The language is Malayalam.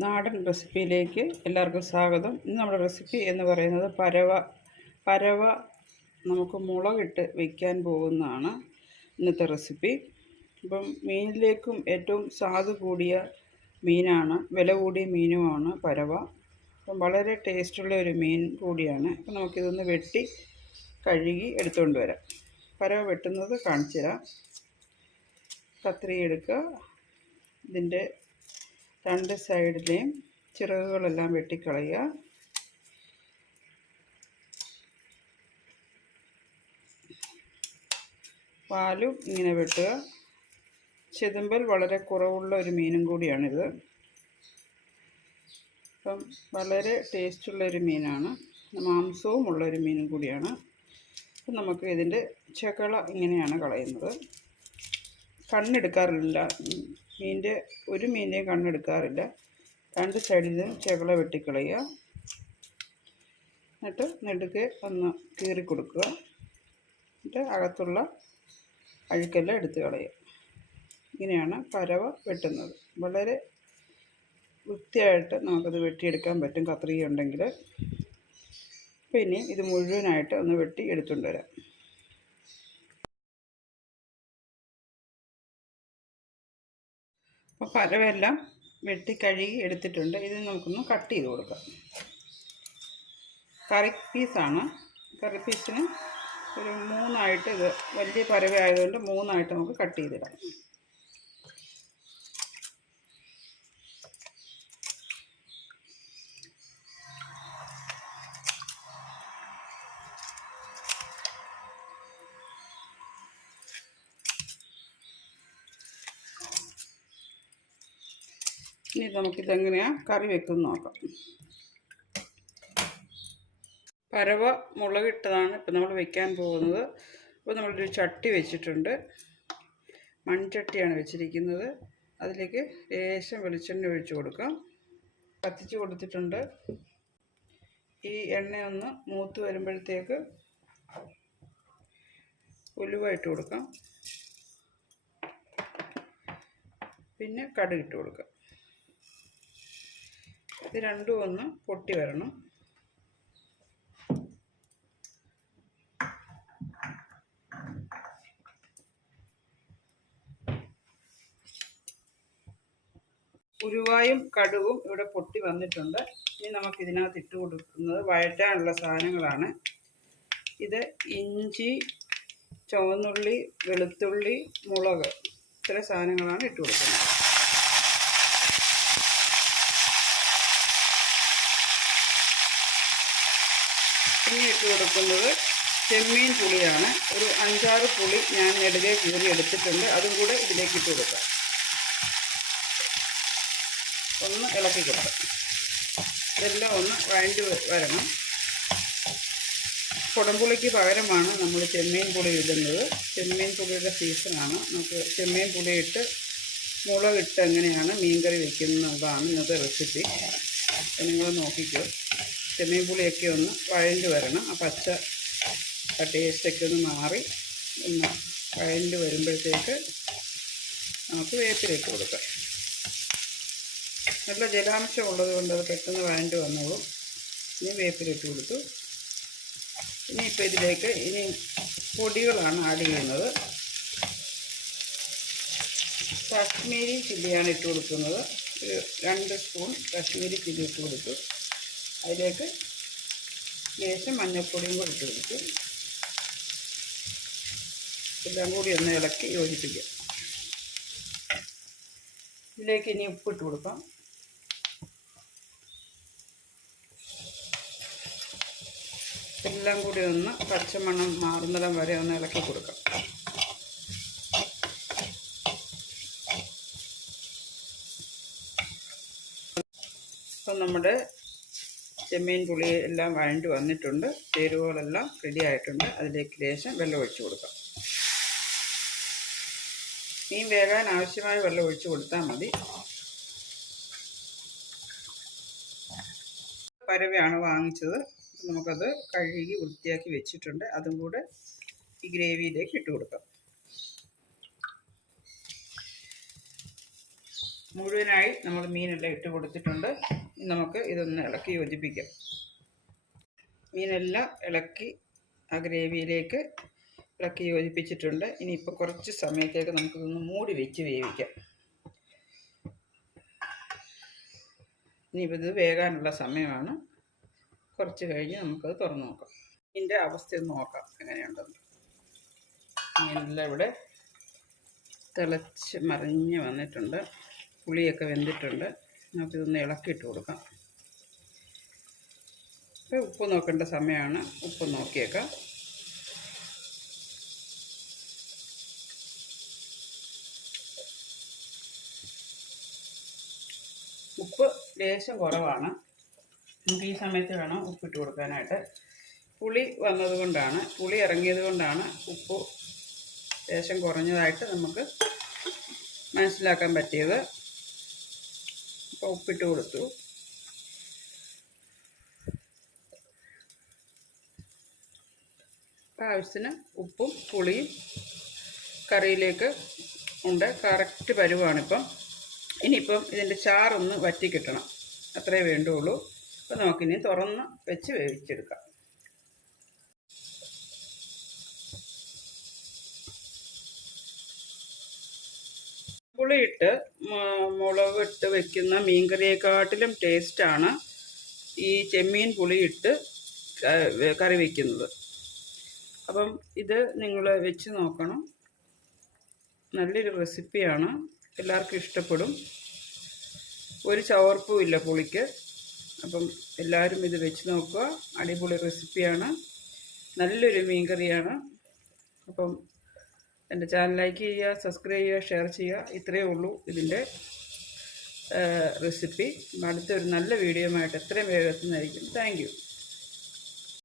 നാടൻ റെസിപ്പിയിലേക്ക് എല്ലാവർക്കും സ്വാഗതം. ഇന്ന് നമ്മുടെ റെസിപ്പി എന്ന് പറയുന്നത് പരവ നമുക്ക് മുളകിട്ട് വയ്ക്കാൻ പോകുന്നതാണ് ഇന്നത്തെ റെസിപ്പി. ഇപ്പം മീനിലേക്കും ഏറ്റവും സ്വാദ് കൂടിയ മീനാണ്, വില കൂടിയ മീനുമാണ് പരവ. അപ്പം വളരെ ടേസ്റ്റുള്ള ഒരു മീൻ കൂടിയാണ്. അപ്പം നമുക്കിതൊന്ന് വെട്ടി കഴുകി എടുത്തുകൊണ്ട് വരാം. പരവ വെട്ടുന്നത് കാണിച്ചു തരാം. കത്രിക എടുക്കുക, ഇതിൻ്റെ രണ്ട് സൈഡിലെയും ചിറകുകളെല്ലാം വെട്ടിക്കളയുക. വാലും ഇങ്ങനെ വെട്ടുക. ചെതുമ്പൽ വളരെ കുറവുള്ള ഒരു മീനും കൂടിയാണിത്. അപ്പം വളരെ ടേസ്റ്റുള്ളൊരു മീനാണ്, മാംസവും ഉള്ളൊരു മീനും കൂടിയാണ്. അപ്പം നമുക്ക് ഇതിൻ്റെ ചകള ഇങ്ങനെയാണ് കളയുന്നത്. കണ്ണെടുക്കാറില്ല, ഒരു മീനിൻ്റെയും കണ്ണെടുക്കാറില്ല. രണ്ട് സൈഡിലും ചകള വെട്ടിക്കളയുക. എന്നിട്ട് നെടുക്കെ ഒന്ന് കീറി കൊടുക്കുക. എന്നിട്ട് അകത്തുള്ള അഴുക്കെല്ലാം എടുത്ത് കളയുക. ഇങ്ങനെയാണ് പരവ വെട്ടുന്നത്. വളരെ വൃത്തിയായിട്ട് നമുക്കത് വെട്ടിയെടുക്കാൻ പറ്റും കത്രിക ഉണ്ടെങ്കിൽ. പിന്നെ ഇത് മുഴുവനായിട്ട് ഒന്ന് വെട്ടി എടുത്തുകൊണ്ട് വരാം. അപ്പോൾ പരവെല്ലാം വെട്ടി കഴുകി എടുത്തിട്ടുണ്ട്. ഇത് നമുക്കൊന്ന് കട്ട് ചെയ്ത് കൊടുക്കാം. കറി പീസാണ്. കറി പീസിന് ഒരു മൂന്നായിട്ട്, ഇത് വലിയ പരവ ആയതുകൊണ്ട് മൂന്നായിട്ട് നമുക്ക് കട്ട് ചെയ്തിടാം. ഇനി നമുക്കിതെങ്ങനെയാണ് കറി വെക്കുന്നത് നോക്കാം. പരവ മുളകിട്ടതാണ് ഇപ്പം നമ്മൾ വെക്കാൻ പോകുന്നത്. അപ്പോൾ നമ്മളൊരു ചട്ടി വെച്ചിട്ടുണ്ട്. മൺചട്ടിയാണ് വെച്ചിരിക്കുന്നത്. അതിലേക്ക് ലേശം വെളിച്ചെണ്ണ ഒഴിച്ച് കൊടുക്കാം. കത്തിച്ച് കൊടുത്തിട്ടുണ്ട്. ഈ എണ്ണയൊന്ന് മൂത്ത് വരുമ്പോഴത്തേക്ക് ഉലുവ ഇട്ട് കൊടുക്കാം. പിന്നെ കടുക് ഇട്ട് കൊടുക്കാം. ഇത് രണ്ടും ഒന്ന് പൊട്ടി വരണം. ഉലുവായും കടുകും ഇവിടെ പൊട്ടി വന്നിട്ടുണ്ട്. ഇനി നമുക്കിതിനകത്ത് ഇട്ട് കൊടുക്കുന്നത് വഴറ്റാനുള്ള സാധനങ്ങളാണ്. ഇത് ഇഞ്ചി, ചുവന്നുള്ളി, വെളുത്തുള്ളി, മുളക്, ഇത്ര സാധനങ്ങളാണ് ഇട്ട് കൊടുക്കുന്നത്. പിന്നെ ഇട്ട് കൊടുക്കുന്നത് ചെമ്മീൻ പുളിയാണ്. ഒരു 5-6 പുളി ഞാൻ നെടുകെ കീറി എടുത്തിട്ടുണ്ട്. അതും കൂടെ ഇതിലേക്ക് ഇട്ട് കൊടുക്കാം. ഒന്ന് ഇളക്കി കൊടുക്കാം. ഇതെല്ലാം ഒന്ന് വഴണ്ടി വരണം. കുടംപുളിക്ക് പകരമാണ് നമ്മൾ ചെമ്മീൻ പുളി ഇടുന്നത്. ചെമ്മീൻ പുളിയുടെ സീസണാണ്. നമുക്ക് ചെമ്മീൻ പുളിയിട്ട് മുളകിട്ട് എങ്ങനെയാണ് മീൻകറി വയ്ക്കുന്നതാണ് ഇന്നത്തെ റെസിപ്പി. നിങ്ങൾ നോക്കിക്കോ. ചെമ്മീൻ പുളിയൊക്കെ ഒന്ന് വഴണ്ടി വരണം. ആ പച്ച ടേസ്റ്റൊക്കെ ഒന്ന് മാറി ഒന്ന് വഴണ്ടി വരുമ്പോഴത്തേക്ക് നമുക്ക് വേപ്പിലിട്ട് കൊടുക്കാം. നല്ല ജലാംശം ഉള്ളത് കൊണ്ട് അത് പെട്ടെന്ന് വഴണ്ടി വന്നോളും. ഇനി വേപ്പിലിട്ട് കൊടുത്തു. ഇനിയിപ്പോൾ ഇതിലേക്ക് പൊടികളാണ് ആഡ് ചെയ്യുന്നത്. കാശ്മീരി ചില്ലിയാണ് ഇട്ട് കൊടുക്കുന്നത്. ഒരു 2 സ്പൂൺ കാശ്മീരി ചില്ലി ഇട്ട് കൊടുത്തു. അതിലേക്ക് ലേശം മഞ്ഞൾപ്പൊടിയും കൂടി ഇട്ട് കൊടുത്തു. എല്ലാം കൂടി ഒന്ന് ഇളക്കി യോജിപ്പിക്കുക. ഇതിലേക്ക് ഇനി ഉപ്പിട്ട് കൊടുക്കാം. എല്ലാം കൂടി ഒന്ന് പച്ചമണം മാറുന്നിടം വരെ ഒന്ന് ഇളക്കി കൊടുക്കാം. അപ്പം നമ്മുടെ ചെമ്മീൻ പുളി എല്ലാം വഴണ്ടി വന്നിട്ടുണ്ട്. ചേരുവകളെല്ലാം റെഡി ആയിട്ടുണ്ട്. അതിലേക്ക് ലേശം വെള്ളം ഒഴിച്ച് കൊടുക്കാം. മീൻ വേകാൻ ആവശ്യമായ വെള്ളം ഒഴിച്ച് കൊടുത്താൽ മതി. പരവയാണ് വാങ്ങിച്ചത്. നമുക്കത് കഴുകി വൃത്തിയാക്കി വെച്ചിട്ടുണ്ട്. അതും കൂടെ ഈ ഗ്രേവിയിലേക്ക് ഇട്ട് കൊടുക്കാം. മുഴുവനായി നമ്മൾ മീനെല്ലാം ഇട്ട് കൊടുത്തിട്ടുണ്ട്. നമുക്ക് ഇതൊന്ന് ഇളക്കി യോജിപ്പിക്കാം. മീനെല്ലാം ഇളക്കി ആ ഗ്രേവിയിലേക്ക് ഇളക്കി യോജിപ്പിച്ചിട്ടുണ്ട്. ഇനിയിപ്പോൾ കുറച്ച് സമയത്തേക്ക് നമുക്കിതൊന്ന് മൂടി വെച്ച് വേവിക്കാം. ഇനിയിപ്പോൾ ഇത് വേകാനുള്ള സമയമാണ്. കുറച്ച് കഴിഞ്ഞ് നമുക്കത് തുറന്ന് നോക്കാം. ഇതിൻ്റെ അവസ്ഥയൊന്ന് നോക്കാം എങ്ങനെയുണ്ടെന്ന്. മീനെല്ലാം ഇവിടെ തിളച്ച് മറിഞ്ഞ് വന്നിട്ടുണ്ട്. പുളിയൊക്കെ വെന്തിട്ടുണ്ട്. നമുക്കിതൊന്ന് ഇളക്കിയിട്ട് കൊടുക്കാം. ഇപ്പോൾ ഉപ്പ് നോക്കേണ്ട സമയമാണ്. ഉപ്പ് നോക്കിയേക്കാം. ഉപ്പ് ലേശം കുറവാണ്. നമുക്ക് ഈ സമയത്ത് വേണം ഉപ്പിട്ട് കൊടുക്കാനായിട്ട്. പുളി വന്നതുകൊണ്ടാണ്, പുളി ഇറങ്ങിയത് കൊണ്ടാണ് ഉപ്പ് ലേശം കുറഞ്ഞതായിട്ട് നമുക്ക് മനസ്സിലാക്കാൻ പറ്റിയത്. അപ്പോൾ ഉപ്പിട്ട് കൊടുത്തു. ആവശ്യത്തിന് ഉപ്പും പുളിയും കറിയിലേക്ക് ഉണ്ട്. കറക്റ്റ് പരുവാണിപ്പം. ഇനിയിപ്പം ഇതിൻ്റെ ചാറൊന്ന് വറ്റി കിട്ടണം, അത്രേ വേണ്ടുള്ളൂ. അപ്പോൾ നമുക്കിനി തുറന്ന് വെച്ച് വേവിച്ചെടുക്കാം. പുളിയിട്ട് മുളകിട്ട് വെക്കുന്ന മീൻകറിയെക്കാട്ടിലും ടേസ്റ്റാണ് ഈ ചെമ്മീൻ പുളിയിട്ട് കറി വയ്ക്കുന്നത്. അപ്പം ഇത് നിങ്ങൾ വെച്ച് നോക്കണം. നല്ലൊരു റെസിപ്പിയാണ്, എല്ലാവർക്കും ഇഷ്ടപ്പെടും. ഒരു ചവർപ്പും ഇല്ല പുളിക്ക്. അപ്പം എല്ലാവരും ഇത് വെച്ച് നോക്കുക. അടിപൊളി റെസിപ്പിയാണ്, നല്ലൊരു മീൻകറിയാണ്. അപ്പം എൻ്റെ ചാനൽ ലൈക്ക് ചെയ്യുക, സബ്സ്ക്രൈബ് ചെയ്യുക, ഷെയർ ചെയ്യുക. ഇത്രയേ ഉള്ളൂ ഇതിൻ്റെ റെസിപ്പി. അടുത്തൊരു നല്ല വീഡിയോ ആയിട്ട് എത്രയും വേഗം എത്തുന്നതായിരിക്കും. Thank you.